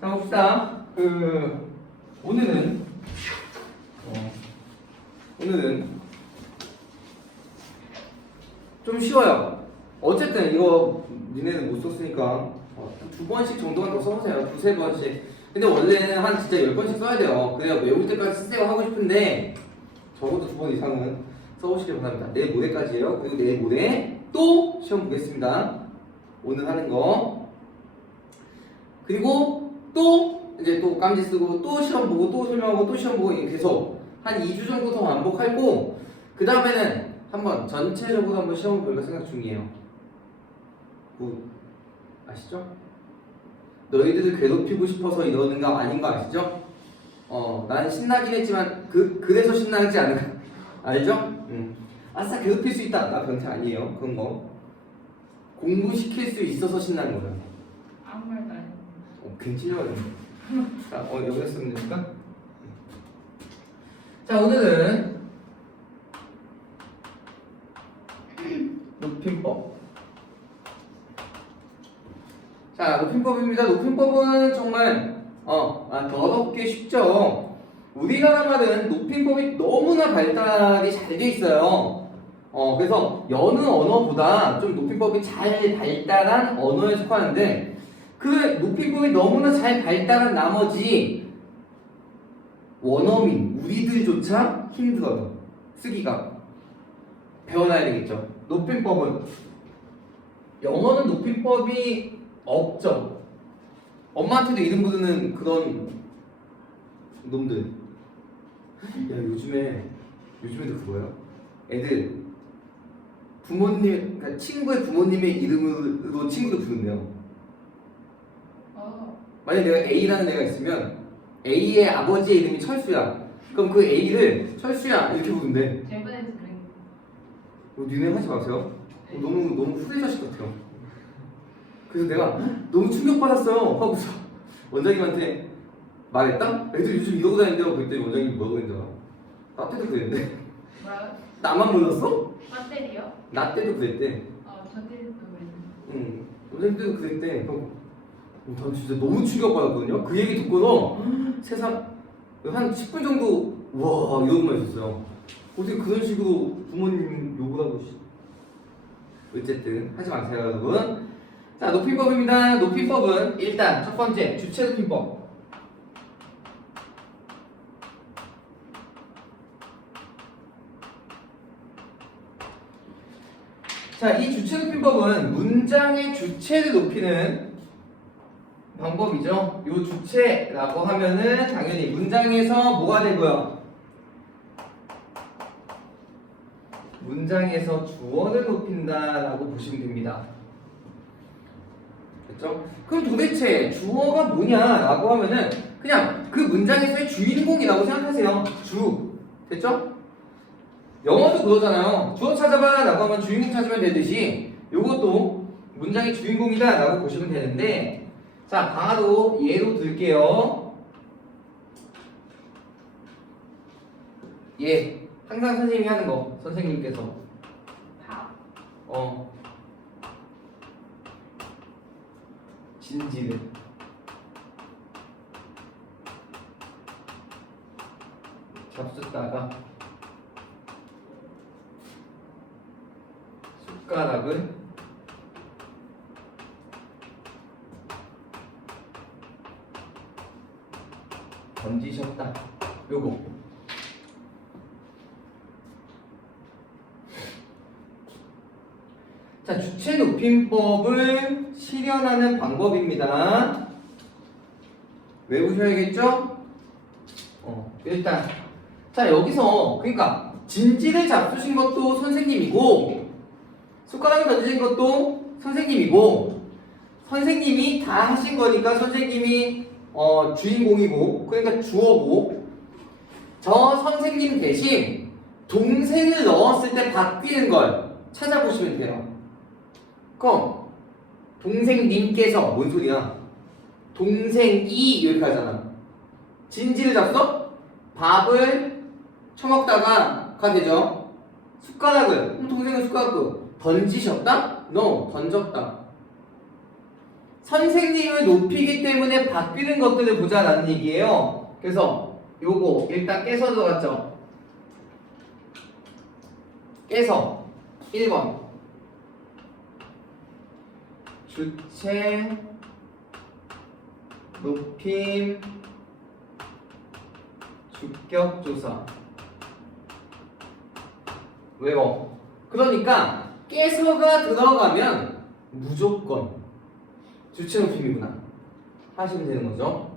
자, 봅시다. 오늘은 좀 쉬워요. 어쨌든 이거 니네는 못 썼으니까 두 번씩 정도만 더 써보세요. 두세 번씩. 근데 원래는 한 진짜 10번씩 써야 돼요. 그래야 외울 때까지 쓰세요 하고 싶은데 적어도 2번 이상은 써보시길 바랍니다. 내일 모레까지예요. 그리고 내일 모레 또 시험 보겠습니다. 오늘 하는 거. 그리고 또 이제 또 깜지 쓰고 또 시험 보고 또 설명하고 또 시험 보고 이렇게 계속 한 2주 정도 더 반복하고 그 다음에는 한번 전체적으로 한번 시험 볼까 생각 중이에요. 아시죠? 너희들을 괴롭히고 싶어서 이러는 거 아닌 거 아시죠? 나는 신나긴 했지만 그래서 신나지 않은 알죠? 아싸 괴롭힐 수 있다. 나 변태 아니에요. 그런 거 공부시킬 수 있어서 신나는 거예요. 아무 말도 안 해. 괜찮아요. 자, 여기다 쓰면 되니까. 자, 오늘은 높임법. 자, 높임법입니다. 높임법은 정말 더럽게 쉽죠. 우리나라 말은 높임법이 너무나 발달이 잘 돼 있어요. 그래서 여느 언어보다 좀 높임법이 잘 발달한 언어에 속하는데 그 높임법이 너무나 잘 발달한 나머지 원어민 우리들조차 힘들어요. 쓰기가. 배워놔야 되겠죠. 높임법은 영어는 높임법이 없죠. 엄마한테도 이름 부르는 그런 놈들. 야, 요즘에도 그거예요. 애들 부모님, 그러니까 친구의 부모님의 이름으로 친구도 부른대요. 만약 내가 A라는 애가 있으면 A의 아버지의 이름이 철수야. 그럼 그 A를 철수야 이렇게 부른대. 제번에도 그래. 니네 하지 마세요. 너무 후회 자식 같아요. 그래서 내가 너무 충격받았어요 하고서 원장님한테 말했다? 애들 요즘 이러고 다닌다고 그랬더니 원장님이 뭐라고 했더라? 나 때도 그랬는데. 뭐라고? 나만 몰랐어? 배터리요? 나 때도 그랬대. 저 때도 그랬는데. 응. 원장님 때도 그랬대. 그럼 난 진짜 너무 충격받았거든요. 그 얘기 듣고서 세상 한 10분 정도 와 이러고만 있었어요. 어떻게 그런 식으로 부모님 욕을 하고 어쨌든 하지 마세요 여러분. 자, 높임법입니다. 높임법은 일단 첫 번째 주체 높임법. 자, 이 주체 높임법은 문장의 주체를 높이는 방법이죠. 요 주체라고 하면은 당연히 문장에서 뭐가 되고요? 문장에서 주어를 높인다라고 보시면 됩니다. 됐죠? 그럼 도대체 주어가 뭐냐라고 하면은 그냥 그 문장에서의 주인공이라고 생각하세요. 주. 됐죠? 영어도 그러잖아요. 주어 찾아봐 라고 하면 주인공 찾으면 되듯이 요것도 문장의 주인공이다 라고 보시면 되는데 자, 바로 예로 들게요. 예, 항상 선생님이 하는 거, 선생님께서. 밥. 진지를. 잡숫다가 숟가락을 던지셨다. 요거. 자, 주체 높임법을 실현하는 방법입니다. 외우셔야겠죠? 일단 자, 여기서 그러니까 진지를 잡수신 것도 선생님이고 숟가락을 던지신 것도 선생님이고 선생님이 다 하신 거니까 선생님이 주인공이고 그러니까 주어고 저 선생님 대신 동생을 넣었을 때 바뀌는 걸 찾아보시면 돼요. 그럼 동생님께서 뭔 소리야? 동생이 이렇게 하잖아. 진지를 잡서 밥을 처먹다가 가 되죠. 숟가락을 그럼 동생은 숟가락을 던지셨다? No, 던졌다. 선생님을 높이기 때문에 바뀌는 것들을 보자라는 얘기예요. 그래서 요거 일단 깨서 들어갔죠. 깨서 1번 주체 높임 주격조사 왜요? 그러니까 깨서가 들어가면 무조건 주체 높임이구나 하시면 되는 거죠.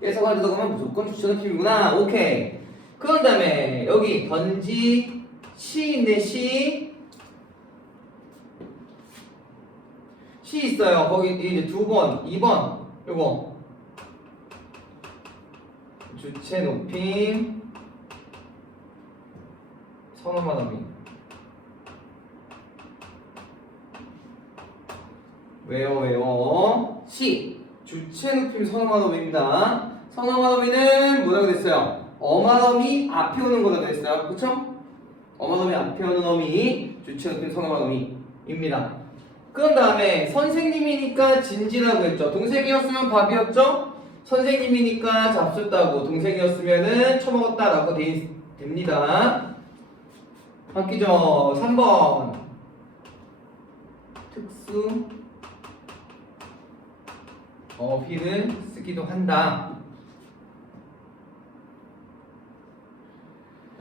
깨서가 들어가면 무조건 주체 높임이구나. 오케이. 그런 다음에 여기 던지 시 있네. 시 있어요. 거기 이제 2번 2번 요거 주체 높임 선호만 어미 왜요? 시 주체 높임 선호만 어미입니다. 선호만 어미는 뭐라고 됐어요? 어만어미 앞에 오는 거라고 했어요. 그쵸? 어만어미 앞에 오는 어미 주체 높임 선호만 어미입니다. 그런 다음에 선생님이니까 진지라고 했죠. 동생이었으면 밥이었죠? 선생님이니까 잡숫다고 동생이었으면은 처먹었다라고 됩니다. 바뀌죠. 3번 특수 어휘를 쓰기도 한다.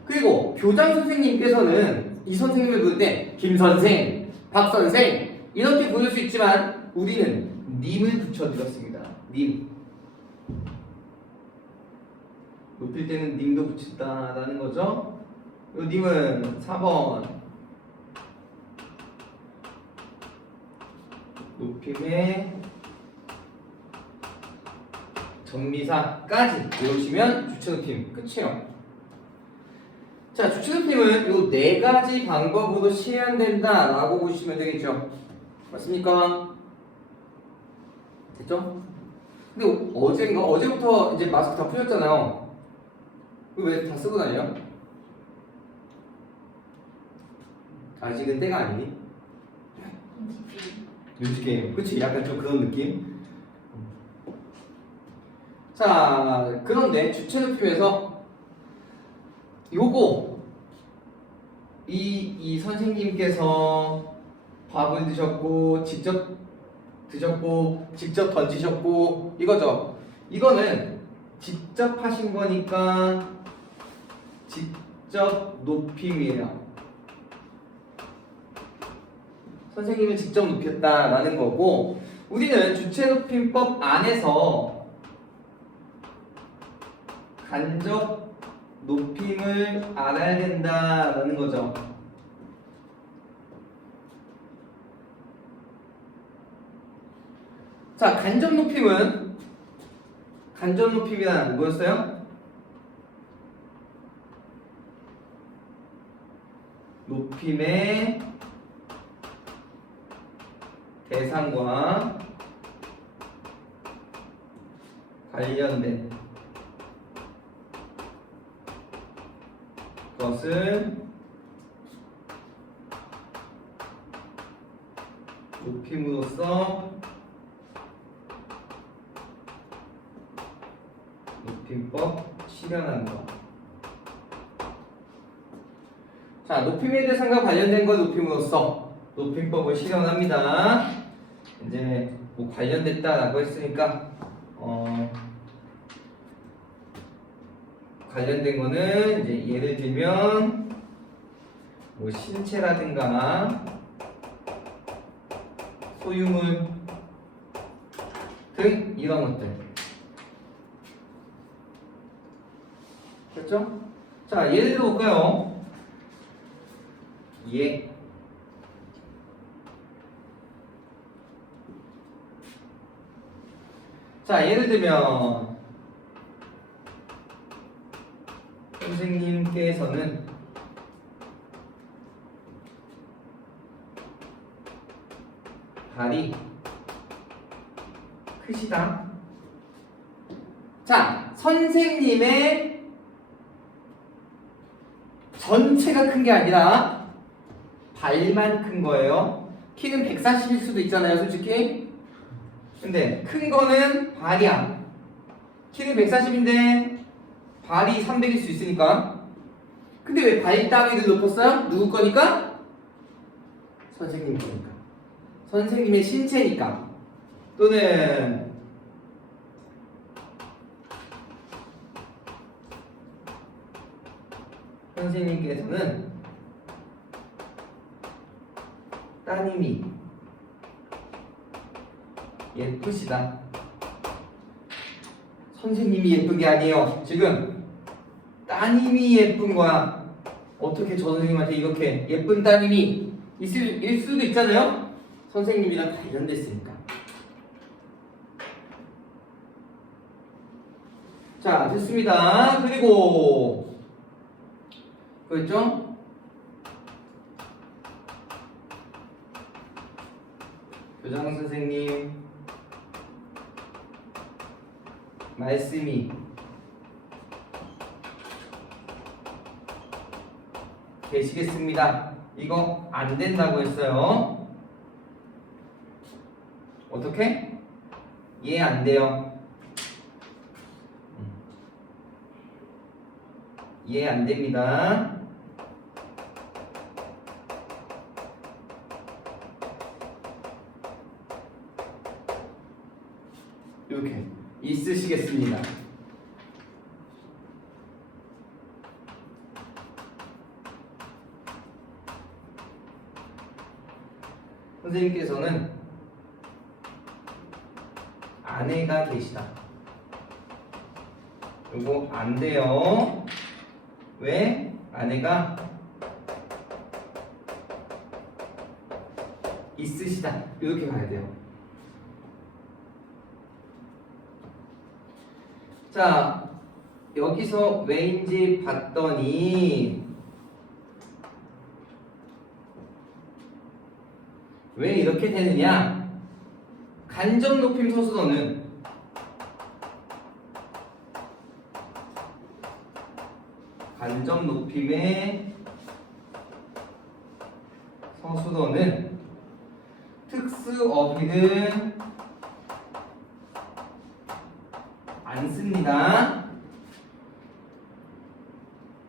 그리고 교장 선생님께서는 이 선생님을 부를 때 김선생, 박선생 이렇게 부를 수 있지만 우리는 님을 붙여드렸습니다. 님. 높일 때는 님도 붙인다라는 거죠. 요 님은 4번 높임의 정미사까지 외우시면 주체 높임 끝이에요. 자, 주체 높임은 요 4가지 방법으로 실현된다라고 보시면 되겠죠. 맞습니까? 됐죠? 근데 어제부터 이제 마스크 다 풀렸잖아요. 왜 다 쓰고 다녀요? 아직은 때가 아니니? 눈치 게임. 그치? 약간 좀 그런 느낌? 자, 그런데 주체 높임에서 요거 이 선생님께서 밥을 드셨고 직접 드셨고 직접 던지셨고 이거죠. 이거는 직접 하신 거니까 직접 높임이에요. 선생님은 직접 높였다라는 거고 우리는 주체 높임법 안에서 간접 높임을 알아야 된다라는 거죠. 자, 간접 높임이란 뭐였어요? 높임의 대상과 관련된 것을 높임으로써 높임법 실현하는 것. 자, 높임의 대상과 관련된 걸 높임으로써 높임법을 실현합니다. 이제 뭐 관련됐다라고 했으니까 관련된 거는 이제 예를 들면 뭐 신체라든가 소유물 등 이런 것들. 됐죠? 자, 예를 들어 볼까요? 예. 자, 예를 들면 선생님께서는 발이 크시다. 자, 선생님의 전체가 큰 게 아니라 발만 큰 거예요. 키는 140일 수도 있잖아요, 솔직히. 근데 큰 거는 발이야. 키는 140인데 발이 300일 수 있으니까. 근데 왜 발 따위를 높였어요? 누구 거니까? 선생님 거니까. 선생님의 신체니까. 또는 선생님께서는 따님이 예쁘시다. 선생님이 예쁜 게 아니에요. 지금 따님이 예쁜 거야. 어떻게 저 선생님한테 이렇게 예쁜 따님이 있을 수도 있잖아요. 선생님이랑 관련됐으니까. 자, 됐습니다. 그리고 그랬죠? 교장 선생님 말씀이 계시겠습니다. 이거 안 된다고 했어요. 어떻게? 이해 안 돼요. 이해 안 됩니다. 이렇게 있으시겠습니다. 선생님께서는 아내가 계시다. 이거 안 돼요. 왜? 아내가 있으시다. 이렇게 가야 돼요. 자, 여기서 왜인지 봤더니 왜 이렇게 되느냐? 간접 높임 서술어는 간접 높임의 서술어는 특수 어휘는 안 씁니다.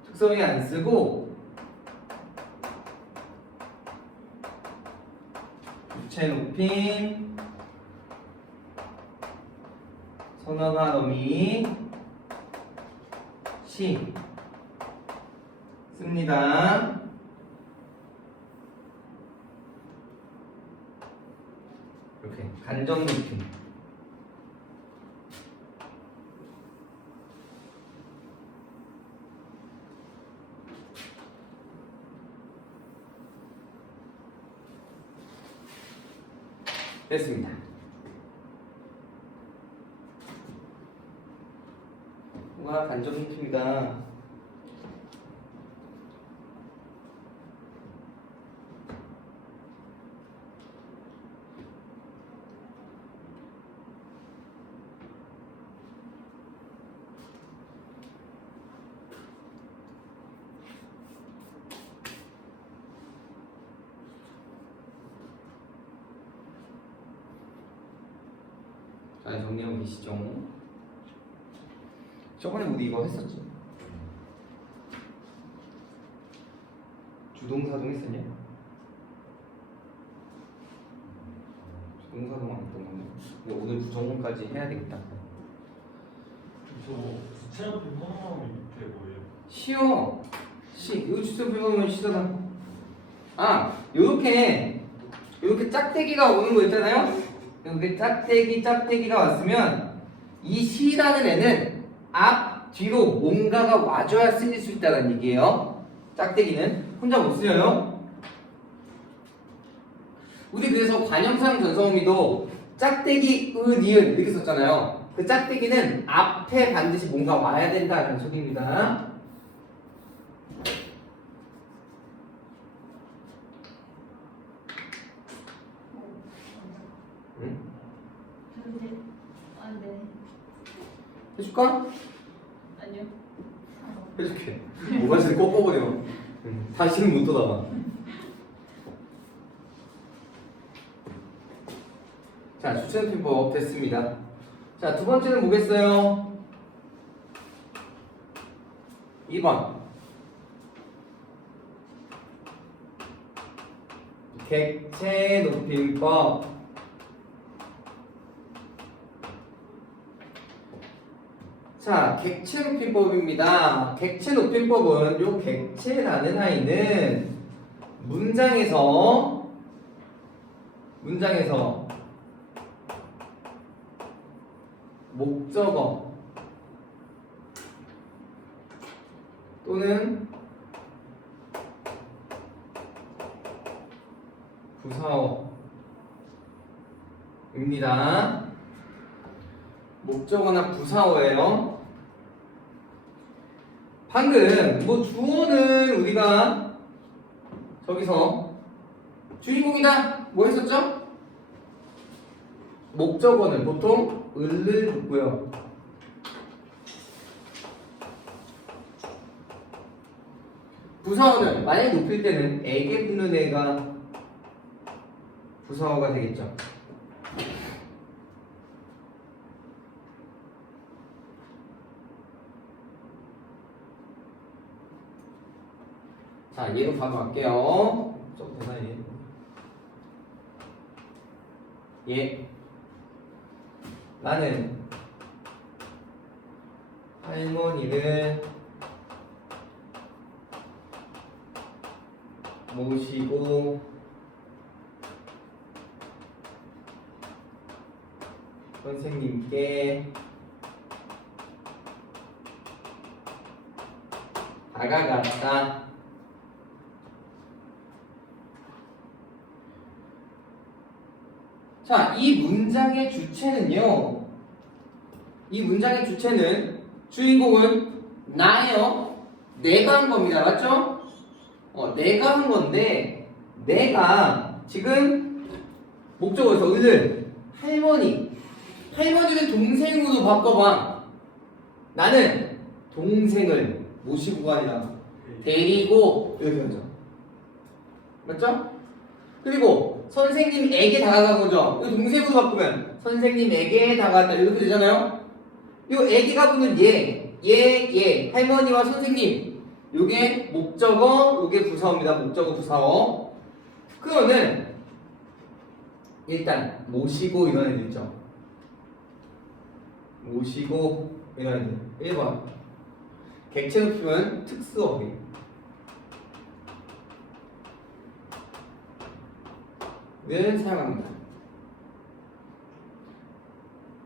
특수어휘 안 쓰고 주체 높임, 선어가 어미, 시 씁니다. 이렇게 간접 높임. 됐습니다. 와, 간접 높임이다. 잘 정리하고 계시죠? 저번에 우리 이거 했었죠? 주동사동 했었냐? 주동사동 안 했던 건데 근데 오늘 부정문까지 해야 되겠다. 저 주체형 비문하면 밑에 뭐예요? 쉬워. 이거 주소 비보면 쉬잖아. 아, 요렇게 짝대기가 오는 거 있잖아요? 이렇게 짝대기가 왔으면 이 시라는 애는 앞, 뒤로 뭔가가 와줘야 쓰일 수 있다는 얘기예요. 짝대기는 혼자 못 쓰여요. 우리 그래서 관형상 전성어미도 짝대기, 니은 이렇게 썼잖아요. 그 짝대기는 앞에 반드시 뭔가 와야 된다는 소리입니다. 응? 근데 안 돼. 해줄까? 아니요. 해줄게. 뭐가 지금 꺾어버려. 다시는 못 돌아가. 자, 주체 높임법 됐습니다. 자, 두 번째는 뭐겠어요? 2번. 객체 높임법. 자, 객체 높임법입니다. 객체 높임법은 요 객체라는 아이는 문장에서 목적어 또는 부사어입니다. 목적어나 부사어예요. 방금 뭐 주어는 우리가 저기서 주인공이다 뭐 했었죠? 목적어는 보통 을을 붙고요. 부사어는 만약에 높일 때는 에게 붙는 애가 부사어가 되겠죠. 자, 얘로 바로 갈게요. 좀 되나 얘? 예. 나는 할머니를 모시고 선생님께 다가갔다. 자, 이 문장의 주체는요. 이 문장의 주체는 주인공은 나예요. 내가 한 겁니다. 맞죠? 내가 한 건데 내가 지금 목적어에서 을을 할머니를 동생으로 바꿔봐. 나는 동생을 모시고 가 아니라 데리고 이렇게 하죠. 맞죠? 그리고 선생님에게 다가간 거죠. 이 동생으로 바꾸면 선생님에게 다가갔다 이렇게 되잖아요. 이 에게가 붙는 얘 할머니와 선생님 요게 목적어 요게 부사어입니다. 목적어 부사어. 그러면 일단 모시고 이런 애들 있죠. 모시고 이런 애들 1번 객체 높임은 특수어휘. 는 사용합니다.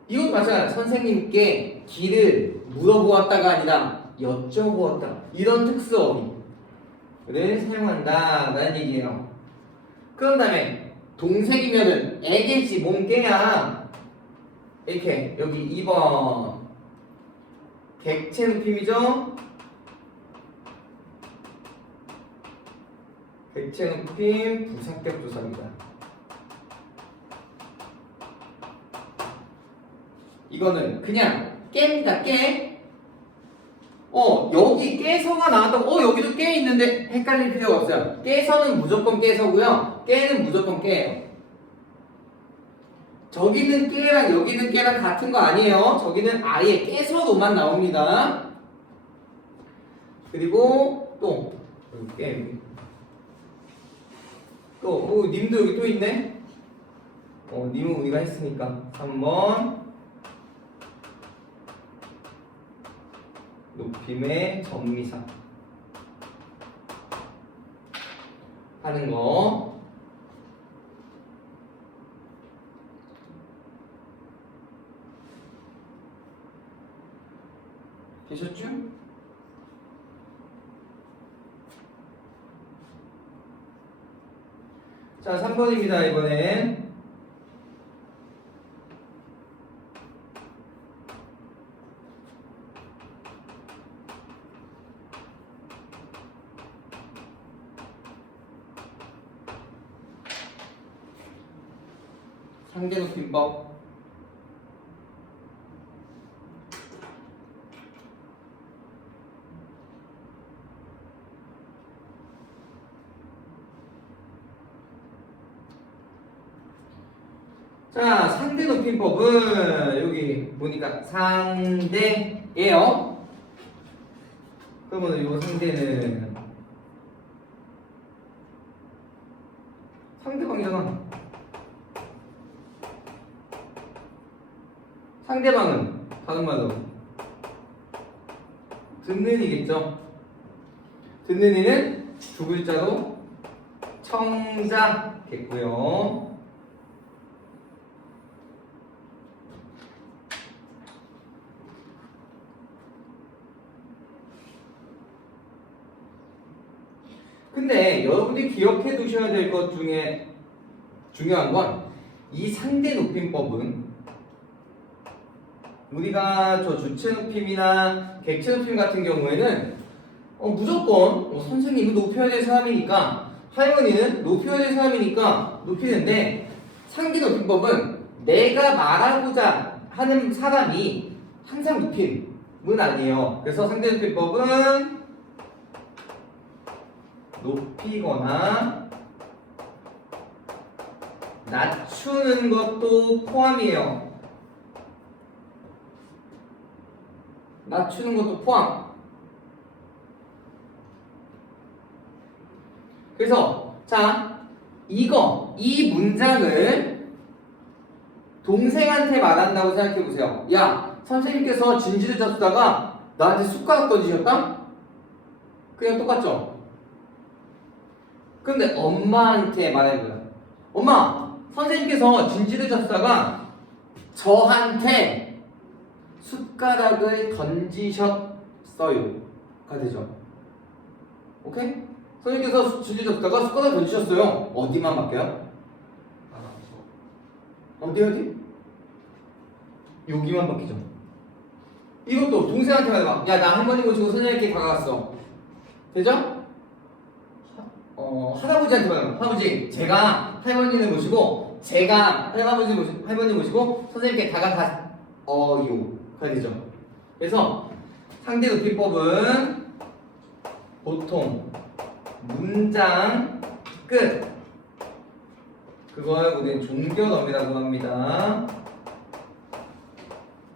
이것도 마찬가지로 선생님께 길을 물어보았다가 아니라 여쭤보았다. 이런 특수어휘를 사용한다라는 얘기예요. 그런 다음에 동생이면은 애겠지 몸개야. 이렇게 여기 2번 객체 높임이죠. 객체 높임 부사격 조사입니다. 이거는 그냥 깨입니다. 깨. 여기 깨서가 나왔다고 여기도 깨 있는데 헷갈릴 필요가 없어요. 깨서는 무조건 깨서고요. 깨는 무조건 깨예요. 저기는 깨랑 여기는 깨랑 같은 거 아니에요. 저기는 아예 깨서로만 나옵니다. 그리고 또 여기 깨. 또 님도 여기 또 있네. 님은 우리가 했으니까 3번 높임의 전미사 하는 거. 되셨죠? 자, 3번입니다. 이번엔 상대높임법. 자, 상대 높임법은 여기 보니까 상대예요. 그러면 이 상대는 상대방이잖아. 상대방은 다른 말로 듣는 이겠죠. 듣는 이는 두 글자로 청자겠고요. 근데 여러분들이 기억해 두셔야 될 것 중에 중요한 건 이 상대 높임법은 우리가 저 주체 높임이나 객체 높임 같은 경우에는 무조건 선생님은 높여야 될 사람이니까 할머니는 높여야 될 사람이니까 높이는데 상대 높임법은 내가 말하고자 하는 사람이 항상 높임은 아니에요. 그래서 상대 높임법은 높이거나 낮추는 것도 포함이에요. 낮추는 것도 포함. 그래서 자, 이 문장을 동생한테 말한다고 생각해 보세요. 야, 선생님께서 진지를 잡다가 나한테 숟가락 던지셨다? 그냥 똑같죠? 근데 엄마한테 말해보자. 엄마, 선생님께서 진지를 잡다가 저한테 숟가락을 던지셨어요. 가 되죠. 오케이? 선생님께서 진지를 잡다가 숟가락 던지셨어요. 어디만 바뀌어요? 어디? 여기만 바뀌죠. 이것도 동생한테 말해봐. 야, 나 할머니 모시고 선생님께 다가갔어. 되죠? 할아버지한테 말해봐. 할아버지, 제가 할머니를 모시고 할머니 모시고 선생님께 다가갔어요. 가 되죠. 그래서 상대 높임법은 보통 문장 끝, 그걸 우리는 종결어미라고 합니다.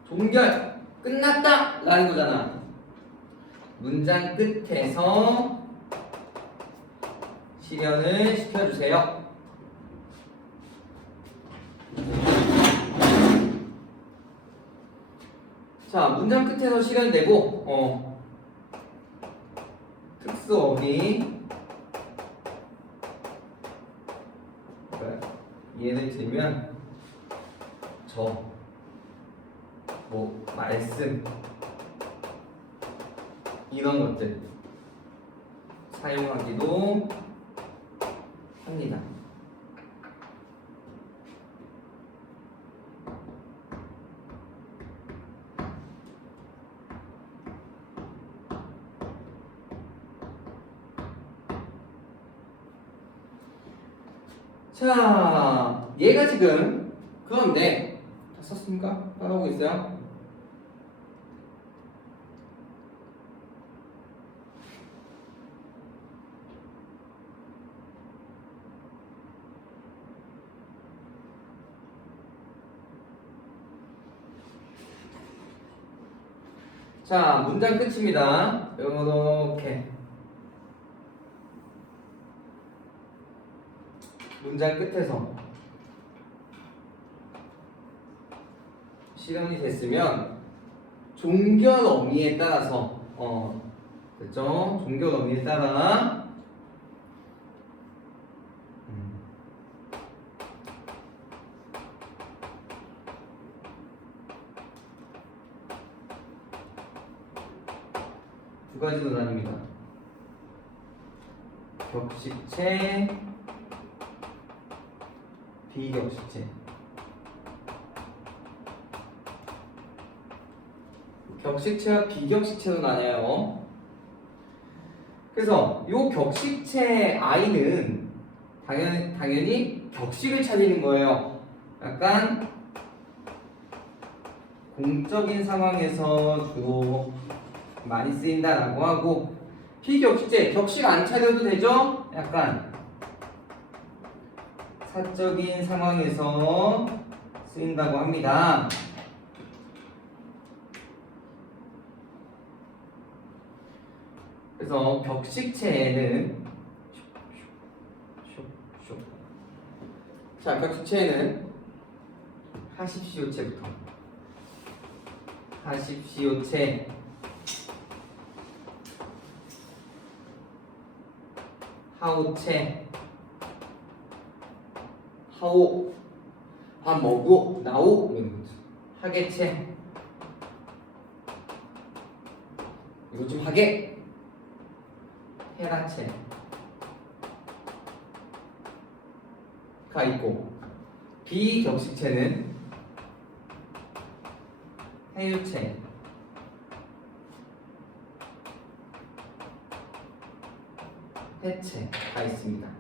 종결 끝났다 라는 거잖아. 문장 끝에서 실현을 시켜주세요. 자, 문장 끝에서 실현되고 특수어미 예를 들면 말씀 이런 것들 사용하기도 합니다. 자, 얘가 지금 그런데 다 썼습니까? 따라오고 있어요? 자, 문장 끝입니다. 이렇게 문장 끝에서 실현이 됐으면 종결 어미에 따라서 됐죠? 종결 어미에 따라 두 가지로 나뉩니다. 격식체, 비격식체. 격식체와 비격식체로 나뉘어요. 그래서 이 격식체 I는 당연히 격식을 차리는 거예요. 약간 공적인 상황에서 주로 많이 쓰인다라고 하고, 비격식체, 격식 안 차려도 되죠? 약간 사적인 상황에서 쓰인다고 합니다. 그래서 격식체에는 자, 격식체에는 하십시오체부터 하십시오체 하오체 하오 밥 먹고 나오 이런 거죠. 하계체 이거 좀 하게 헤라체가 있고 비격식체는 해유체 해체가 있습니다.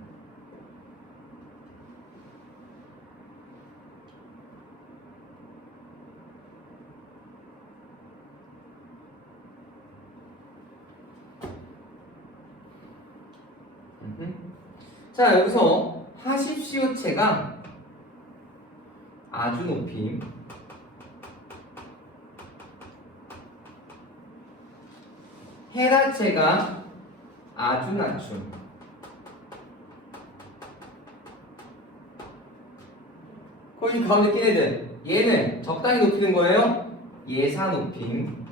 자, 여기서 하십시오체가 아주 높임 헤라체가 아주 낮춤 거기 가운데 낀 애들 얘는 적당히 높이는 거예요. 예사 높임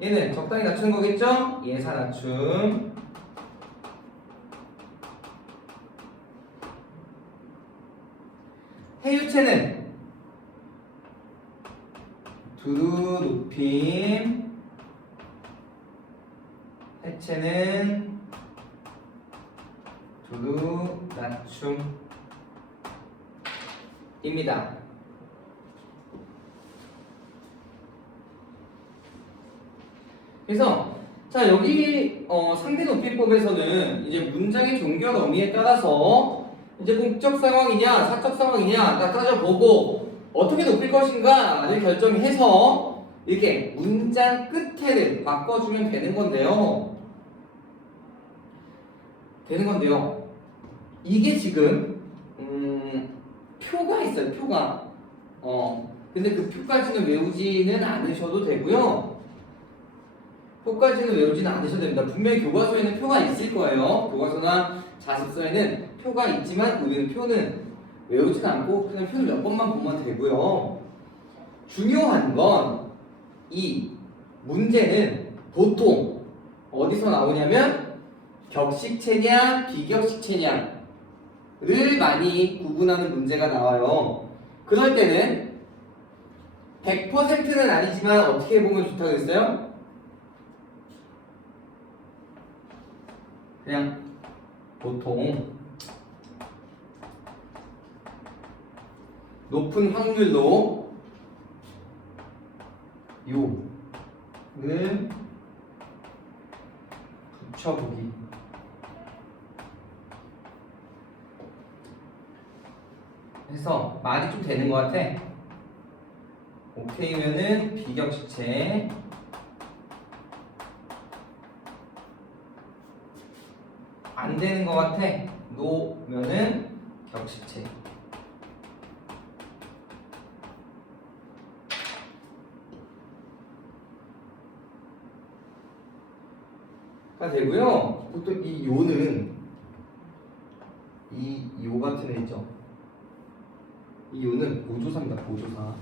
얘는 적당히 낮추는 거겠죠? 예사 낮춤 해유체는 두루 높임 해체는 두루 낮춤입니다. 그래서 자 여기 상대 높이법에서는 이제 문장의 종교와 의미에 따라서 이제 공적 상황이냐 사적 상황이냐 다 따져보고 어떻게 높일 것인가를 결정해서 이렇게 문장 끝에를 바꿔주면 되는 건데요. 이게 지금 표가 있어요. 표가 근데 그 표까지는 외우지는 않으셔도 되고요. 표까지는 외우지는 않으셔도 됩니다. 분명히 교과서에는 표가 있을 거예요. 교과서나 자습서에는 표가 있지만 우리는 표는 외우진 않고 그냥 표를 몇 번만 보면 되고요. 중요한 건 이 문제는 보통 어디서 나오냐면 격식체냐 비격식체냐를 많이 구분하는 문제가 나와요. 그럴 때는 100%는 아니지만 어떻게 보면 좋다고 했어요? 그냥 보통 높은 확률로 요를 붙여보기. 해서 말이 좀 되는 것 같아. 오케이면은 비격식체 안 되는 것 같아. 노면은 격식체. 가 되고요. 보통 이 요는 이 요 같은 애 있죠. 이 요는 보조사입니다. 보조사.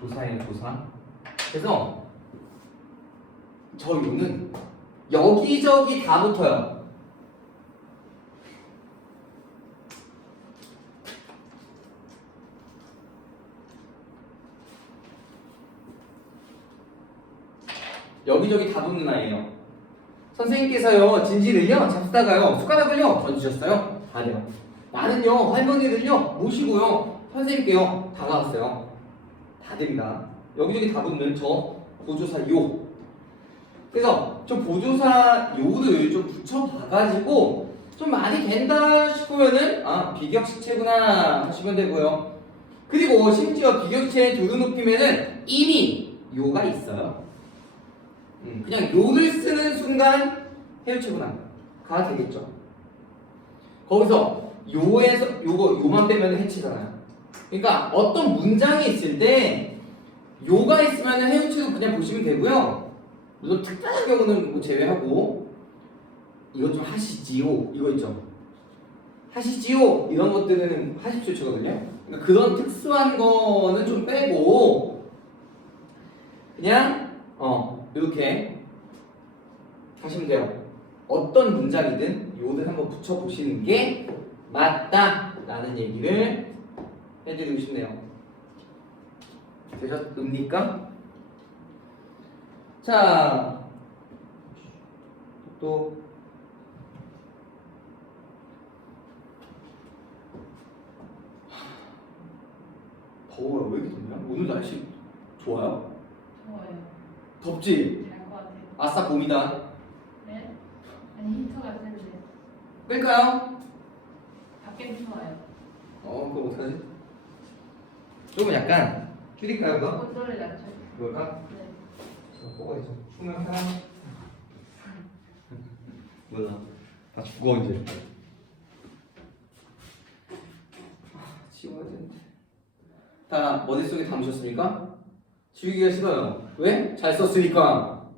조사예요. 조사. 그래서 저 요는 여기저기 다 붙어요. 여기저기 다 붙는 아이예요. 선생님께서요 진지를요 잡다가요 숟가락을요 던지셨어요. 다요. 나는요 할머니들요 모시고요 선생님께요 다가왔어요. 다 됩니다. 여기저기 다 붙는 저 보조사 요. 그래서 저 보조사 요를 좀 붙여봐가지고 좀 많이 된다 싶으면은 아 비격식체구나 하시면 되고요. 그리고 심지어 비격식체의 두루 높이면은 이미 요가 있어요. 그냥 요를 쓰는 순간 해유체구나 가 되겠죠. 거기서 요에서 요만 빼면 해치잖아요. 그러니까 어떤 문장이 있을 때 요가 있으면 해우치도 그냥 보시면 되고요. 물론 특별한 경우는 뭐 제외하고 이것 좀 하시지요 이거 있죠. 하시지요 이런 것들은 하십시오 쳐거든요. 그러니까 그런 특수한 거는 좀 빼고 그냥 이렇게 하시면 돼요. 어떤 문장이든 요를 한번 붙여보시는 게 맞다라는 얘기를 해드리고 싶네요. 되셨습니까? 자, 또 더워요. 왜 이렇게 덥냐? 오늘 날씨 좋아요? 좋아요. 덥지? 잘 것 같아요. 아싸 봄이다. 네? 아니 히터가 센데 끌까요? 밖엔 추워요. 그럼 어떡하지? 조금 약간 줄일까요, 그거? 온도를 낮춰. 그럴까? 네. 뭐가 있어? 충남 사람? 몰라. 다 죽어 이제. 지워야 되는데. 다 머릿속에 담으셨습니까? 지우기가 싫어요. 왜? 잘 썼으니까.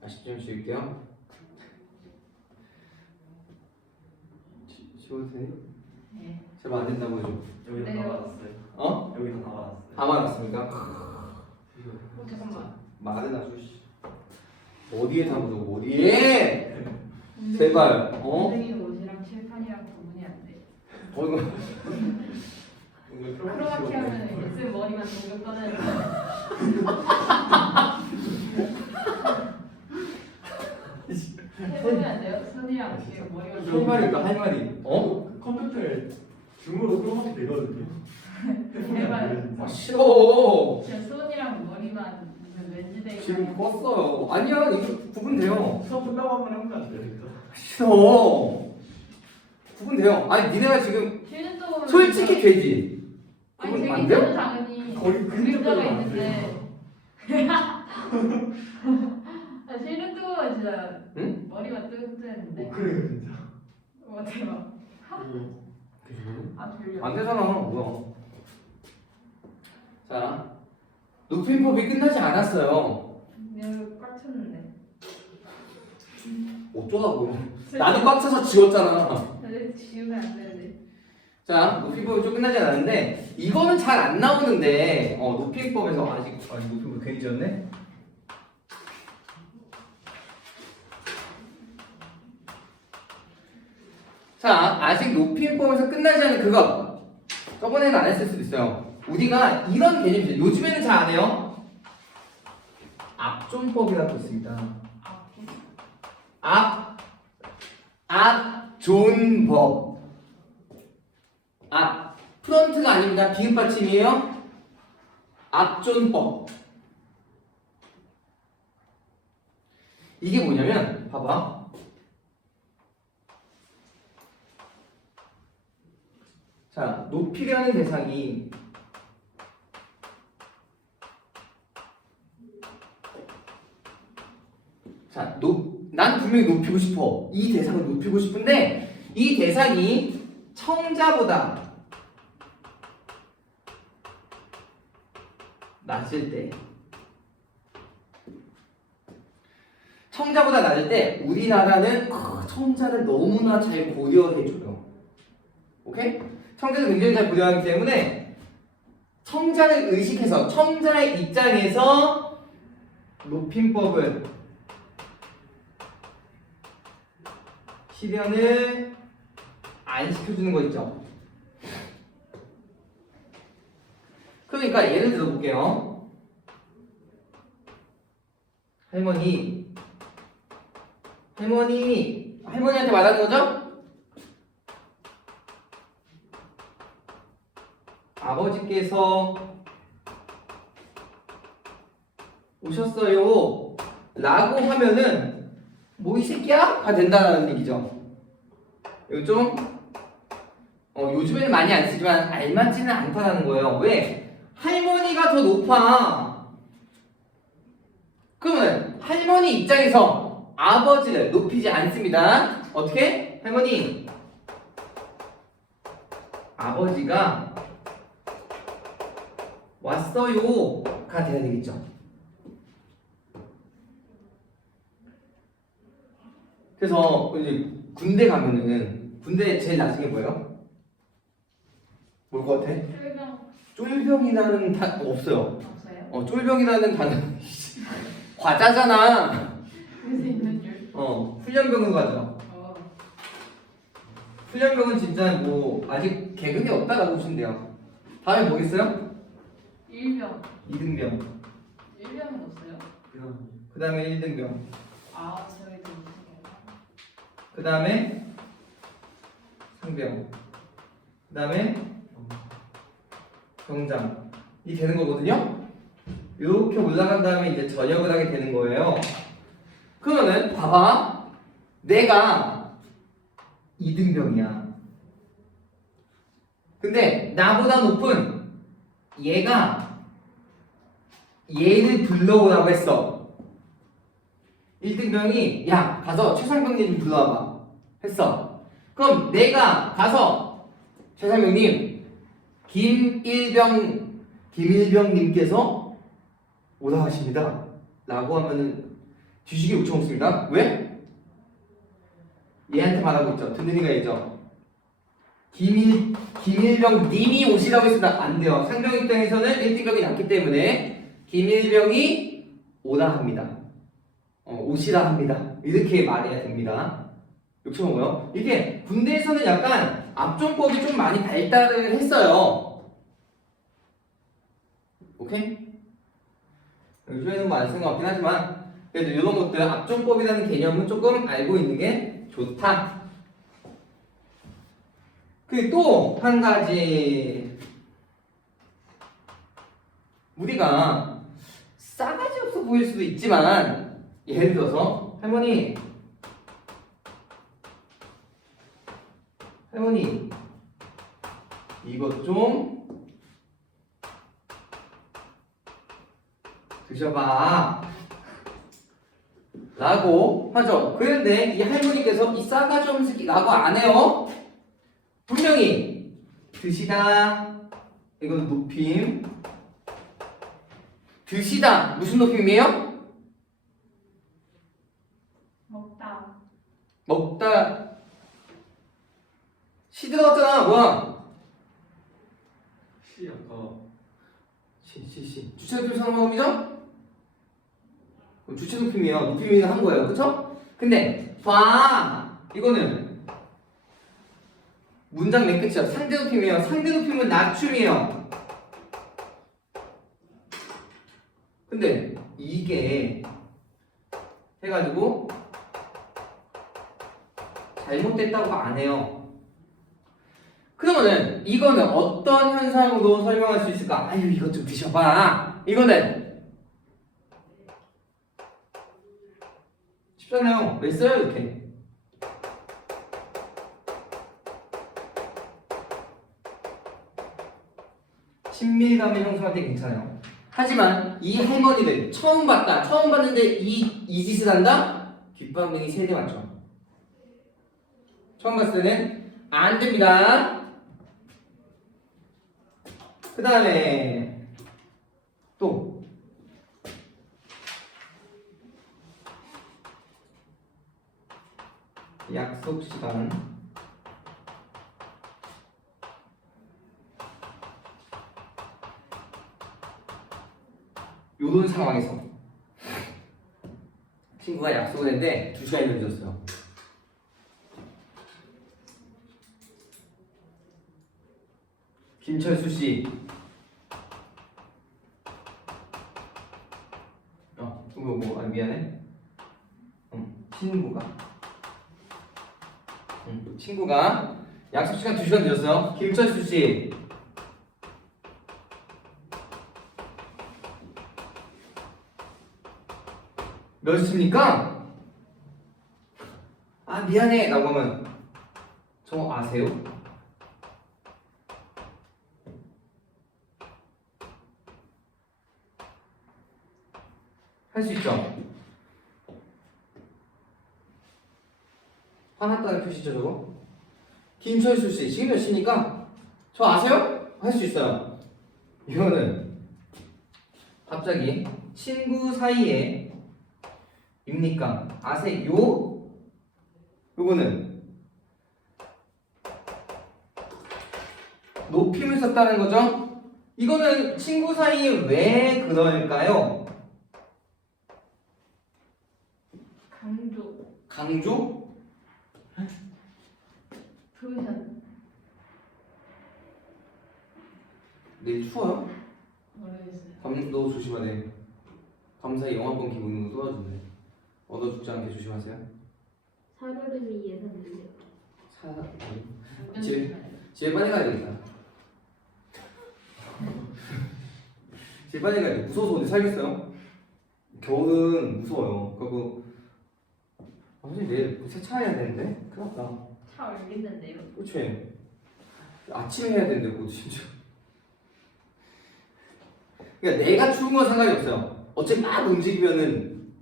다시 좀 지울게요. 지워도 되니? 네. 제발 안 된다고 해줘. 여기 다 네. 나왔어요. 어? 여기 다 나왔어요. 다 말았습니까? 잠깐만. 말은 아주 씨. 어디에 담으라고 어디에? 제발. 선생님 옷이랑 칠판이랑 구분이 안 돼. 이거 크로마키 하면 예스 머리만 동력 떠나는 거. 해보면 안 돼요? 손이랑 지금 머리가 할 말일까 할 말이. 컴퓨터에 줌으로 크로마키 되거든요. 해봐요. 아 싫어. 진짜 손이랑 머리만 무슨 렌즈 대고 지금 껐어요. 아니야 이거 구분돼요. 수업 끝나고 한번 해보면 안 돼요? 싫어. 구분돼요. 아니 니네가 지금 실눈 뜨고 솔직히 되지. 아니 구분 제 안 기준은 돼요? 당연히 거의 그림자가 안 있는데 아, 실눈 뜨고 진짜 응? 머리가 뜨뜻했는데 그래요 진짜. 와 대박 아 졸려 안 되잖아. 뭐야? 자 높임법이 끝나지 않았어요. 여기 꽉 찼는데 어쩌라고? 나도 꽉 차서 지웠잖아. 다들 지우면 안 되는데 자, 높임법이 좀 끝나지 않았는데 이거는 잘 안 나오는데 높임법에서 아직 높임법 괜히 지었네? 자, 아직 높임법에서 끝나지 않은 그거 저번에는 안 했을 수도 있어요. 우리가 이런 개념이죠. 요즘에는 잘 안 해요. 앞존법이라고 있습니다. 앞존법. 프런트가 아닙니다. 비읍 받침이에요. 앞존법. 이게 뭐냐면 봐봐. 자, 높이려는 대상이 자, 난 분명히 높이고 싶어. 이 대상을 높이고 싶은데 이 대상이 청자보다 낮을 때 청자보다 낮을 때 우리나라는 청자를 너무나 잘 고려해줘요. 오케이? 청자를 굉장히 잘 고려하기 때문에 청자를 의식해서 청자의 입장에서 높임법을 실현을 안 시켜주는 거 있죠. 그러니까 예를 들어 볼게요. 할머니한테 말하는 거죠? 아버지께서 오셨어요 라고 하면은 뭐 이 새끼야? 가 된다는 얘기죠. 이거 좀 요즘에는 많이 안 쓰지만 알맞지는 않다는 거예요. 왜? 할머니가 더 높아. 그러면 할머니 입장에서 아버지를 높이지 않습니다. 어떻게? 할머니, 아버지가 왔어요가 돼야 되겠죠. 그래서 이제 군대 가면은 군대 제일 낮은 게 뭐예요? 뭘 것 같아? 쫄병 쫄병이라는 단어 없어요. 없어요? 쫄병이라는 단어 과자잖아. 그래서 있는 줄. 훈련병은 과자. 어. 훈련병은 진짜 뭐 아직 계급이 없다라고 보시면 돼요. 다음에 뭐 있어요? 일병. 2등병. 일병은 없어요? 그 다음에 1등병. 아 저희도 못해요. 그 다음에 상병. 그 다음에 병장. 이 되는 거거든요. 이렇게 올라간 다음에 이제 전역을 하게 되는 거예요. 그러면은 봐봐. 내가 2등병이야. 근데 나보다 높은 얘가 얘를 불러오라고 했어. 1등병이 야 가서 최상병님 좀 불러와봐 했어. 그럼 내가 가서 최상병님 김일병님께서 오라 하십니다 라고 하면은 뒤지게 요청 없습니다. 왜? 얘한테 말하고 있죠. 듣는 이가 있죠. 김일병 님이 오시라고 했습니다. 안 돼요. 상병 입장에서는 1등병이 낮기 때문에 김일병이 오라 합니다. 오시라 합니다. 이렇게 말해야 됩니다. 욕처럼 뭐요? 이게 군대에서는 약간 압정법이 좀 많이 발달을 했어요. 오케이? 요즘에는 뭐 안 쓴 것 같긴 하지만 그래도 이런 것들 압정법이라는 개념은 조금 알고 있는 게 좋다. 그 또 한 가지 우리가 싸가지 없어 보일 수도 있지만 예를 들어서 할머니 이것 좀 드셔봐 라고 하죠. 그런데 이 할머니께서 이 싸가지 없는 새끼라고 안 해요. 분명히 드시다 이건 높임. 드시다 무슨 높임이에요? 먹다 시 들어갔잖아. 뭐야? 시 아까 시 주체 높임 상호명이죠? 주체 높임이에요. 높임이는 한 거예요. 그쵸? 근데 봐 이거는 문장 맨 끝이야. 상대 높임이에요. 상대 높임은 낮춤이에요. 근데 이게 해가지고 잘못됐다고 안 해요. 그러면은 이거는 어떤 현상으로 설명할 수 있을까? 아유 이것 좀 드셔봐. 이거는 쉽잖아요. 왜 써요 이렇게? 친밀감을 형성할 때 괜찮아요. 하지만 이 할머니들 처음 봤다. 처음 봤는데 이 짓을 한다? 뒷방맹이 세대 맞죠? 처음 봤을 때는 안 됩니다. 그 다음에 또 약속 시간 요런 상황에서 친구가 약속을 했는데 2시간이 늦었어요. 김철수 씨 미안해. 친구가 약속 시간 2시간 늦었어요. 김철수 씨 몇 시입니까? 아 미안해 라고 하면 저 아세요? 할 수 있죠? 화났다는 표시죠 저거. 김철수 씨 지금 몇 시니까 저 아세요? 할 수 있어요. 이거는 갑자기 친구 사이에 입니까? 아세요? 요거는 높임을 썼다는 거죠. 이거는 친구 사이에 왜 그럴까요? 강조. 강조? 표현. 내일 추워요? 모르겠어요. 너 조심하네. 밤사이 영화권 기분으로 쏟아진대. 얻어 죽지 않게 조심하세요. 살얼음이 예상되네요. 집에 빨리 가야 되겠다. 집에 빨리 가야 돼. 무서워서 어디 살겠어요? 겨울은 무서워요. 그리고 선생님 내일 세차해야 되는데? 큰일 났다. 차 얼겠는데요. 그치? 아침에 해야 되는데 그것도 진짜. 그러니까 내가 추운 건 상관이 없어요. 어차피 막 움직이면은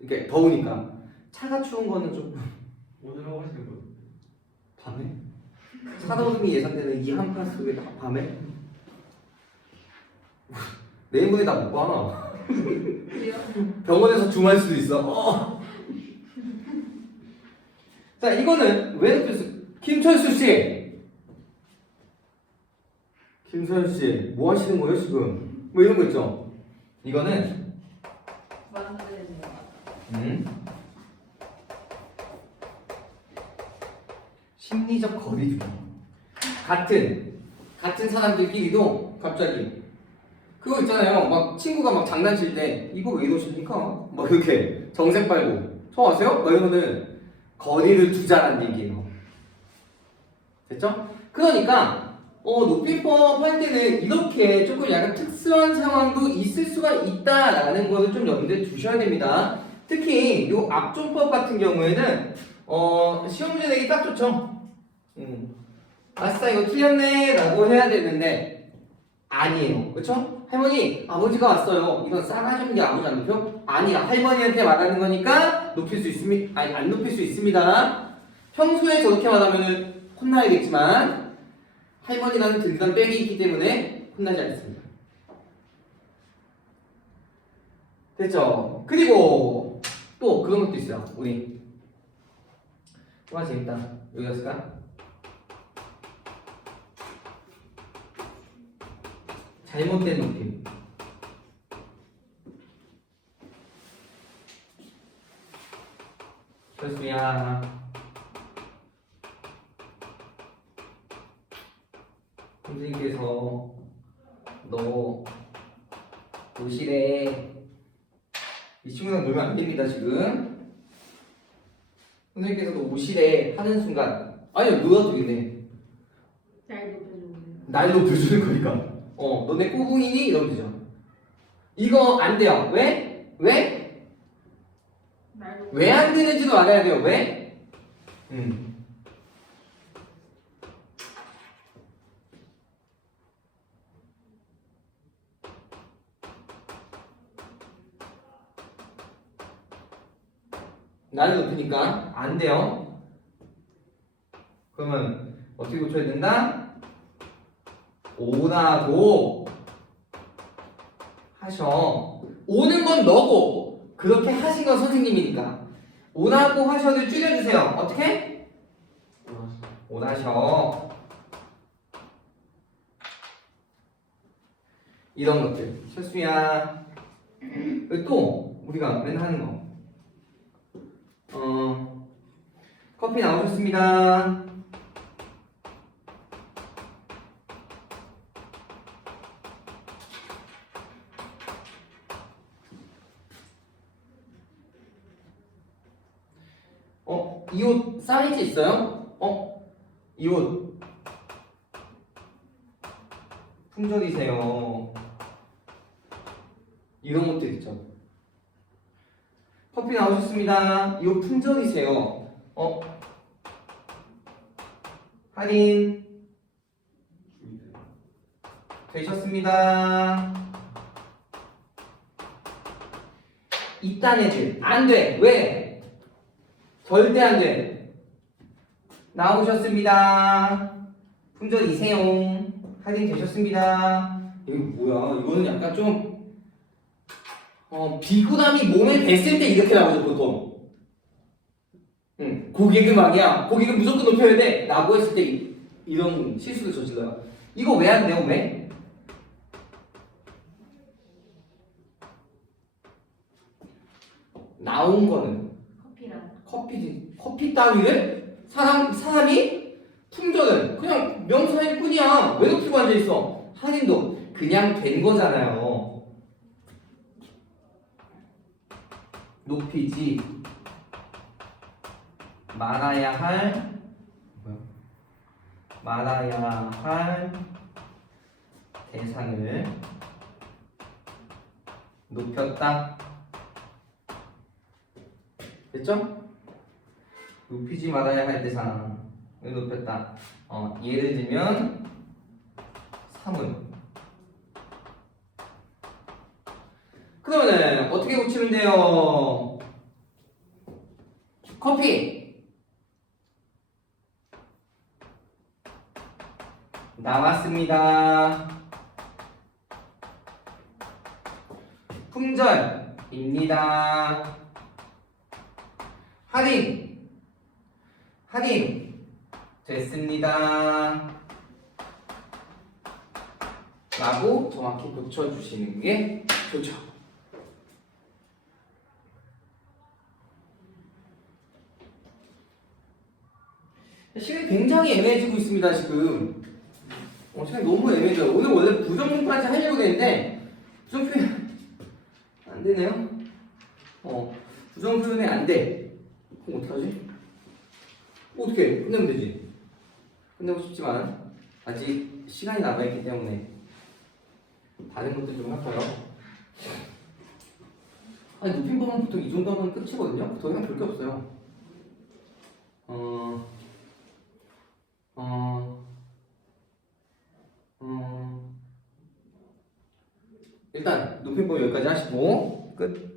이렇게 더우니까. 차가 추운 거는 좀 오늘 하고 하시는 거. 밤에? 산호름이 예상되는 이 한파 속에 밤에? 내일 모레 나 못 봐. 그래요? 병원에서 줌할 수도 있어. 자, 이거는 왜 높였어? 김철수 씨! 김철수 씨, 뭐 하시는 거예요, 지금? 뭐 이런 거 있죠? 이거는, 만드는 거. 심리적 거리두기. 같은 사람들끼리도 갑자기 그거 있잖아요. 막 친구가 막 장난칠 때 이거 왜 이러십니까? 막 이렇게 정색 빨고 저 아세요? 막 이러면은 거리를 두자라는 얘기예요. 됐죠? 그러니까 높임법 할 때는 이렇게 조금 약간 특수한 상황도 있을 수가 있다라는 것을 좀 염두에 두셔야 됩니다. 특히 이 압존법 같은 경우에는 시험 문제 내기 딱 좋죠. 아싸 이거 틀렸네 라고 해야 되는데 아니에요. 그렇죠? 할머니 아버지가 왔어요. 이건 싸가지 없는 게 아버지 안 높여? 아니야. 할머니한테 말하는 거니까 높일 수 있습니다. 아니 안 높일 수 있습니다. 평소에 저렇게 말하면 혼나야겠지만 할머니라는 든든한 백이 있기 때문에 혼나지 않습니다. 됐죠? 그리고 또 그런 것도 있어요. 우리 와 재밌다. 여기 갔을까? 잘못된 높임. 철수야. 선생님께서 너 도시래. 이 친구랑 놀면 안 됩니다 지금. 선생님께서도 오시래 하는 순간 아니요 놀아도 되겠네. 잘 높여주네요. 날 높여주는 거니까. 너네 꼬붕이니? 이러면 되죠. 이거 안 돼요. 왜? 왜? 왜 안 되는지도 알아야 돼요. 왜? 나를 높이니까 안 돼요. 그러면 어떻게 고쳐야 된다? 오라고 하셔. 오는 건 너고 그렇게 하신 건 선생님이니까 오라고 하셔를 줄여주세요. 어떻게? 오라셔. 이런 것들. 철수야. 그리고 또 우리가 맨날 하는 거. 커피 나오셨습니다. 이 옷 사이즈 있어요? 이 옷 품절이세요. 이런 것들 있죠. 커피 나오셨습니다. 이 옷 품절이세요. 할인 되셨습니다. 이딴 애들 안 돼. 왜? 절대 안 돼. 나오셨습니다. 품절 이세용 할인 되셨습니다. 이거 뭐야? 이거는 약간 좀 비구남이 몸에 뱄을 때 이렇게 나오죠 보통. 고객은 말이야. 고객은 무조건 높여야 돼. 라고 했을 때 이런 실수를 저질러요. 이거 왜 안 돼요? 왜? 나온 거는 커피랑. 커피 따위를 사람이 품절은 그냥 명사일 뿐이야. 왜 높이고 앉아 있어? 할인도 그냥 된 거잖아요. 높이지 말아야 할 대상을 높였다. 됐죠? 높이지 말아야 할 대상을 높였다. 예를 들면 사문. 그러면은 어떻게 고치면 돼요? 커피 나왔습니다. 품절입니다. 할인 됐습니다. 라고 정확히 고쳐주시는 게 좋죠. 시간이 굉장히 애매해지고 있습니다, 지금. 시간이 너무 애매해져요. 오늘 원래 부정표까지 하려고 했는데, 부정표현 안 되네요. 부정표현이 안 돼. 그럼 어떡하지? 어떻게? 끝내면 되지. 끝내고 싶지만, 아직 시간이 남아있기 때문에, 다른 것도 좀 할까요? 아니, 높임 법은 보통 이 정도 하면 끝이거든요? 더 이상 볼 게 없어요. 일단 높임법 여기까지 하시고 끝.